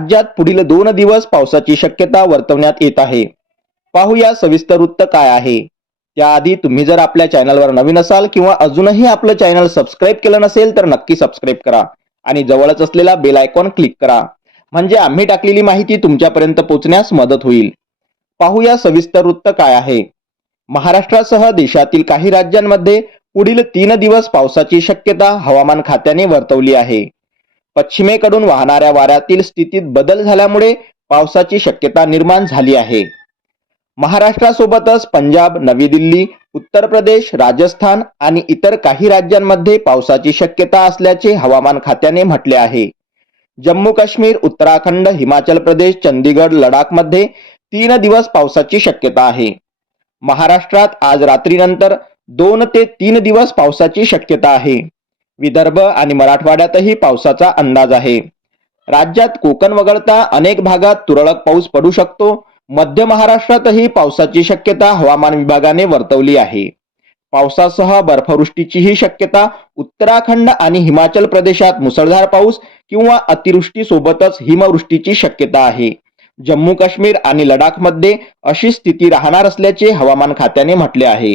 राज्यात पुढील दोन दिवस पावसाची शक्यता वर्तवण्यात येत आहे. पाहूया सविस्तर वृत्त काय आहे. त्याआधी तुम्ही जर आपल्या चॅनलवर नवीन असाल किंवा अजूनही आपलं चॅनल सबस्क्राईब केलं नसेल तर नक्की सबस्क्राईब करा आणि जवळच असलेला बेल आयकॉन क्लिक करा. म्हणजे आम्ही टाकलेली माहिती तुमच्यापर्यंत पोहोचण्यास मदत होईल. पाहूया सविस्तर वृत्त काय आहे. महाराष्ट्रासह देशातील काही राज्यांमध्ये पुढील तीन दिवस पावसाची शक्यता हवामान खात्याने वर्तवली आहे. पश्चिमेकडून वाहणाऱ्या वाऱ्यातील स्थितीत बदल झाल्यामुळे पावसाची शक्यता निर्माण झाली आहे. महाराष्ट्रासोबतच पंजाब नवी दिल्ली उत्तर प्रदेश राजस्थान आणि इतर काही राज्यांमध्ये पावसाची शक्यता असल्याचे हवामान खात्याने म्हटले आहे. जम्मू काश्मीर उत्तराखंड हिमाचल प्रदेश चंदीगड लडाखमध्ये तीन दिवस पावसाची शक्यता आहे. महाराष्ट्रात आज रात्रीनंतर दोन ते तीन दिवस पावसाची शक्यता आहे. विदर्भ आणि मराठवाड्यातही पावसाचा अंदाज आहे. राज्यात कोकण वगळता अनेक भागात तुरळक पाऊस पडू शकतो. मध्य महाराष्ट्रातही पावसाची शक्यता हवामान विभागाने वर्तवली आहे. पावसासह बर्फवृष्टीचीही शक्यता उत्तराखंड आणि हिमाचल प्रदेशात मुसळधार पाऊस किंवा अतिवृष्टी सोबतच हिमवृष्टीची शक्यता आहे. जम्मू काश्मीर आणि लडाखमध्ये अशी स्थिती राहणार असल्याचे हवामान खात्याने म्हटले आहे.